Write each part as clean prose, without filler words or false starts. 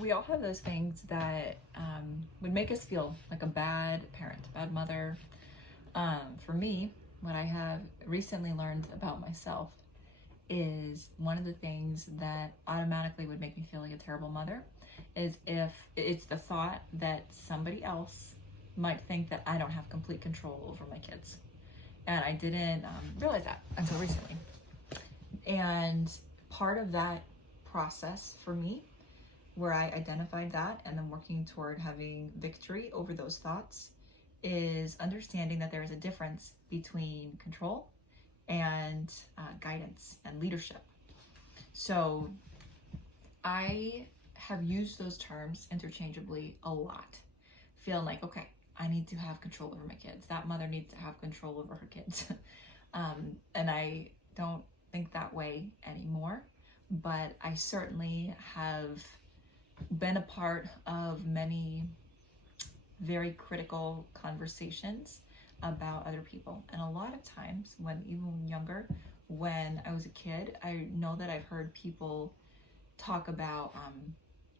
we all have those things that would make us feel like a bad parent, a bad mother. For me, what I have recently learned about myself is one of the things that automatically would make me feel like a terrible mother is if it's the thought that somebody else might think that I don't have complete control over my kids. And I didn't realize that until recently. And part of that process for me, where I identified that and then working toward having victory over those thoughts, is understanding that there is a difference between control and guidance and leadership. So I have used those terms interchangeably a lot, feeling like, okay, I need to have control over my kids. That mother needs to have control over her kids. And I don't think that way anymore, but I certainly have been a part of many very critical conversations about other people. And a lot of times when even younger, when I was a kid, I know that I've heard people talk about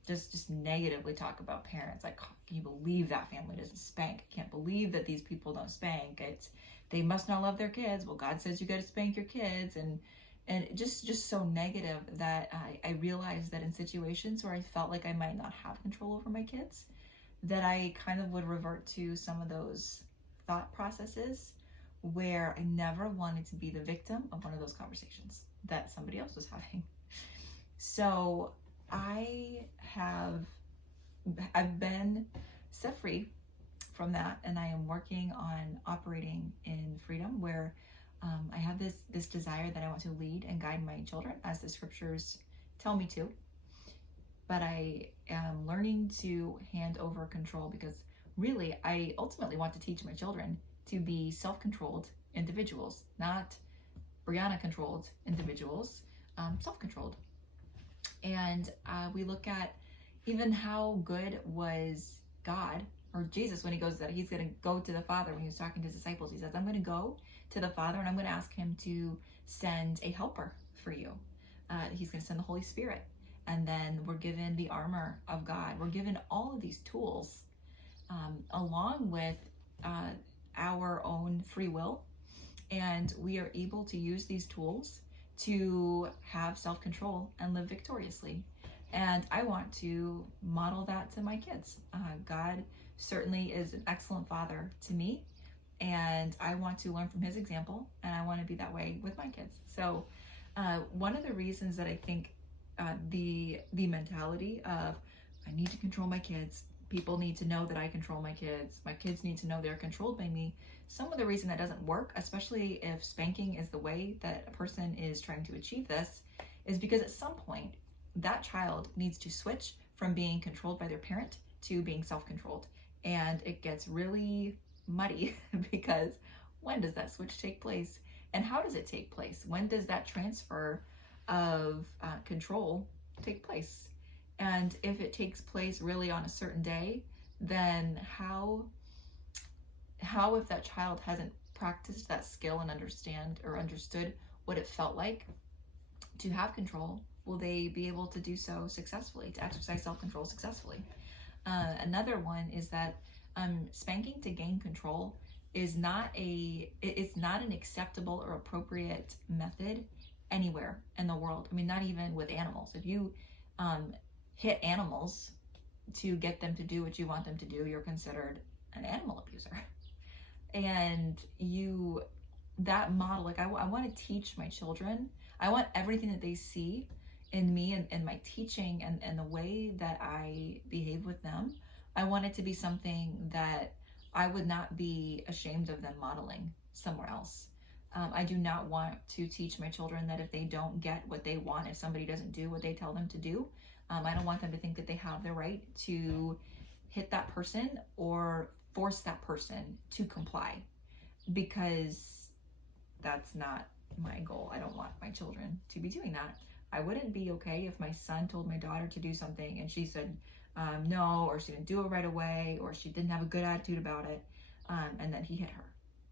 just negatively talk about parents. Like, can you believe that family doesn't spank? I can't believe that these people don't spank. They must not love their kids. Well, God says you got to spank your kids, and just so negative that I realized that in situations where I felt like I might not have control over my kids, that I kind of would revert to some of those thought processes where I never wanted to be the victim of one of those conversations that somebody else was having. So I've been set free from that, and I am working on operating in freedom, where I have this desire that I want to lead and guide my children as the scriptures tell me to. But I am learning to hand over control, because really I ultimately want to teach my children to be self-controlled individuals, not Brianna-controlled individuals, self-controlled. And we look at even how good was God or Jesus when he goes that he's going to go to the Father. When he was talking to his disciples, he says, I'm going to go to the Father and I'm going to ask him to send a helper for you. He's going to send the Holy Spirit. And then we're given the armor of God. We're given all of these tools along with our own free will. And we are able to use these tools to have self-control and live victoriously. And I want to model that to my kids. God certainly is an excellent father to me, and I want to learn from his example, and I want to be that way with my kids. So one of the reasons that I think the mentality of I need to control my kids, people need to know that I control my kids need to know they're controlled by me. Some of the reason that doesn't work, especially if spanking is the way that a person is trying to achieve this, is because at some point that child needs to switch from being controlled by their parent to being self-controlled. And it gets really muddy because when does that switch take place? And how does it take place? When does that transfer of control take place? And if it takes place really on a certain day, then how if that child hasn't practiced that skill and understood what it felt like to have control, will they be able to do so successfully, to exercise self-control successfully? Another one is that spanking to gain control is not an acceptable or appropriate method anywhere in the world. I mean, not even with animals. If you hit animals to get them to do what you want them to do, you're considered an animal abuser. And that model, like I want to teach my children, I want everything that they see in me and my teaching and the way that I behave with them, I want it to be something that I would not be ashamed of them modeling somewhere else. I do not want to teach my children that if they don't get what they want, if somebody doesn't do what they tell them to do, I don't want them to think that they have the right to hit that person or force that person to comply, because that's not my goal. I don't want my children to be doing that. I wouldn't be okay if my son told my daughter to do something and she said no, or she didn't do it right away, or she didn't have a good attitude about it, and then he hit her.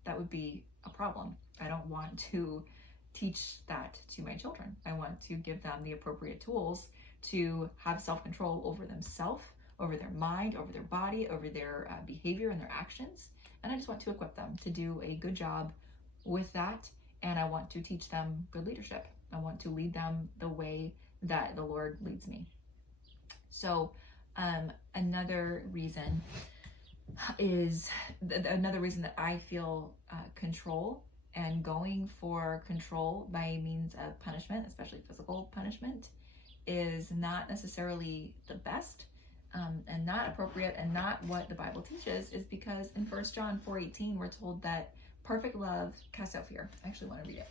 That would be a problem. I don't want to teach that to my children. I want to give them the appropriate tools to have self-control over themselves, over their mind, over their body, over their behavior and their actions. And I just want to equip them to do a good job with that. And I want to teach them good leadership. I want to lead them the way that the Lord leads me. So another reason that I feel control, and going for control by means of punishment, especially physical punishment, is not necessarily the best and not appropriate and not what the Bible teaches, is because in 1 John 4:18 we're told that perfect love casts out fear. I actually want to read it.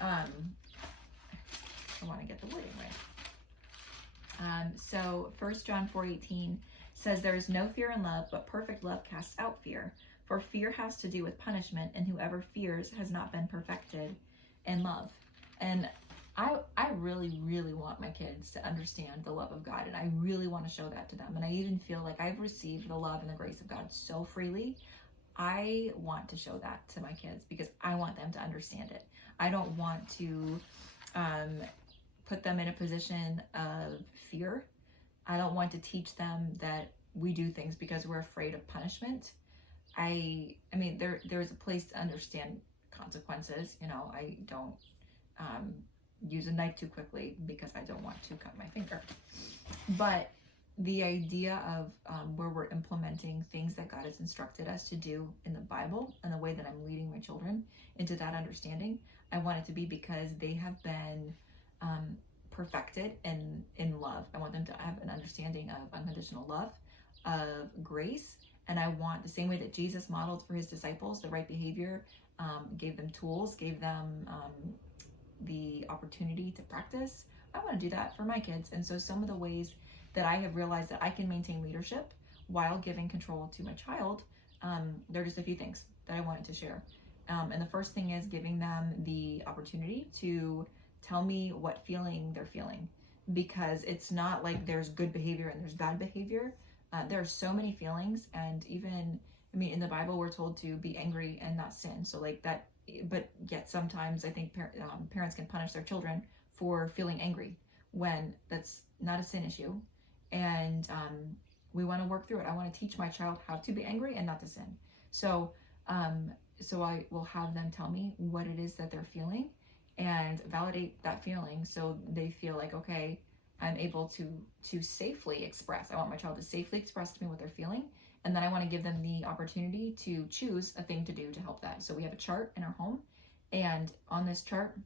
I want to get the wording right. So 1 John 4:18 says, there is no fear in love, but perfect love casts out fear. For fear has to do with punishment, and whoever fears has not been perfected in love. And I really, really want my kids to understand the love of God, and I really want to show that to them. And I even feel like I've received the love and the grace of God so freely. I want to show that to my kids because I want them to understand it. I don't want to put them in a position of fear. I don't want to teach them that we do things because we're afraid of punishment. I mean, there's a place to understand consequences. You know, I don't use a knife too quickly because I don't want to cut my finger. But the idea of where we're implementing things that God has instructed us to do in the Bible, and the way that I'm leading my children into that understanding, I want it to be because they have been perfected in love. I want them to have an understanding of unconditional love, of grace, and I want the same way that Jesus modeled for his disciples the right behavior, gave them tools, gave them the opportunity to practice. I want to do that for my kids. And so some of the ways that I have realized that I can maintain leadership while giving control to my child, there are just a few things that I wanted to share. And the first thing is giving them the opportunity to tell me what feeling they're feeling, because it's not like there's good behavior and there's bad behavior. There are so many feelings, and even, I mean, in the Bible, we're told to be angry and not sin. So like that, but yet sometimes I think parents can punish their children for feeling angry when that's not a sin issue. And we want to work through it. I want to teach my child how to be angry and not to sin. So I will have them tell me what it is that they're feeling and validate that feeling, so they feel like, okay, I'm able to safely express. I want my child to safely express to me what they're feeling. And then I want to give them the opportunity to choose a thing to do to help that. So we have a chart in our home, and on this chart,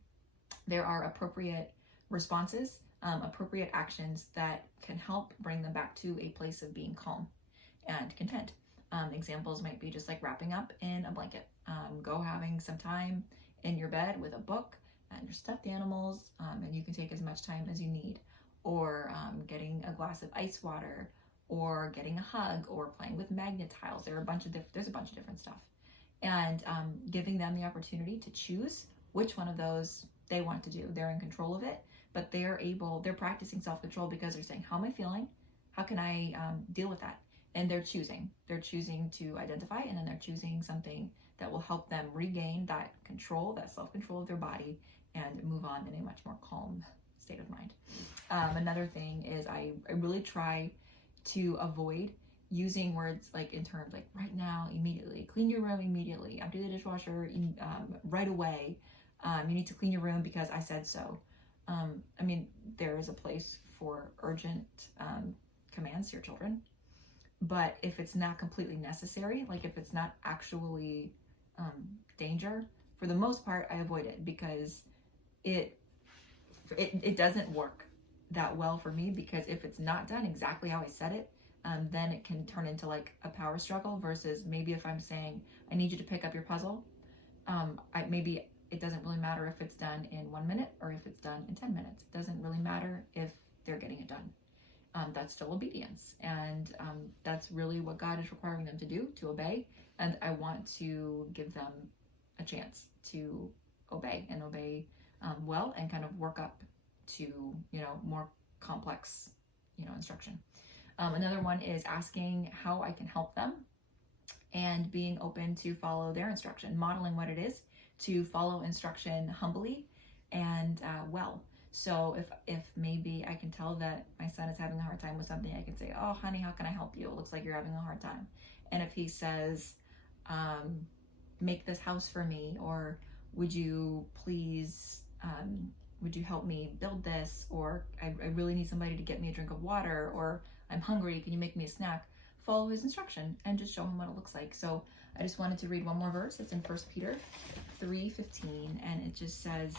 there are appropriate responses, appropriate actions that can help bring them back to a place of being calm and content. Examples might be just like wrapping up in a blanket, go having some time in your bed with a book and your stuffed animals, and you can take as much time as you need, or getting a glass of ice water, or getting a hug, or playing with magnet tiles. There's a bunch of different stuff, and giving them the opportunity to choose which one of those they want to do. They're in control of it, but they're practicing self-control because they're saying, how am I feeling? How can I deal with that? And they're choosing to identify, and then they're choosing something that will help them regain that control, that self-control of their body, and move on in a much more calm state of mind. Another thing is I really try to avoid using words like in terms like right now, immediately, clean your room immediately, empty the dishwasher right away, you need to clean your room because I said so. I mean, there is a place for urgent commands to your children, but if it's not completely necessary, like if it's not actually danger, for the most part, I avoid it, because it doesn't work that well for me, because if it's not done exactly how I said it, then it can turn into like a power struggle, versus maybe if I'm saying, I need you to pick up your puzzle, maybe it doesn't really matter if it's done in 1 minute or if it's done in 10 minutes. It doesn't really matter if they're getting it done. That's still obedience. And that's really what God is requiring them to do, to obey. And I want to give them a chance to obey, and obey well, and kind of work up to, more complex, instruction. Another one is asking how I can help them, and being open to follow their instruction, modeling what it is to follow instruction humbly and well. So if maybe I can tell that my son is having a hard time with something, I can say, oh honey, how can I help you? It looks like you're having a hard time. And if he says, make this house for me, or would you please, would you help me build this, or I really need somebody to get me a drink of water, or I'm hungry, can you make me a snack? Follow his instruction and just show him what it looks like. So I just wanted to read one more verse. It's in 1 Peter 3:15, and it just says,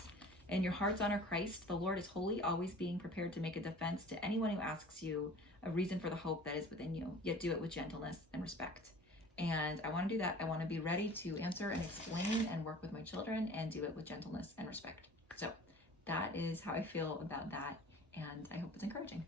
"And your hearts honor Christ. The Lord is holy, always being prepared to make a defense to anyone who asks you a reason for the hope that is within you, yet do it with gentleness and respect." And I want to do that. I want to be ready to answer and explain and work with my children and do it with gentleness and respect. So that is how I feel about that, and I hope it's encouraging.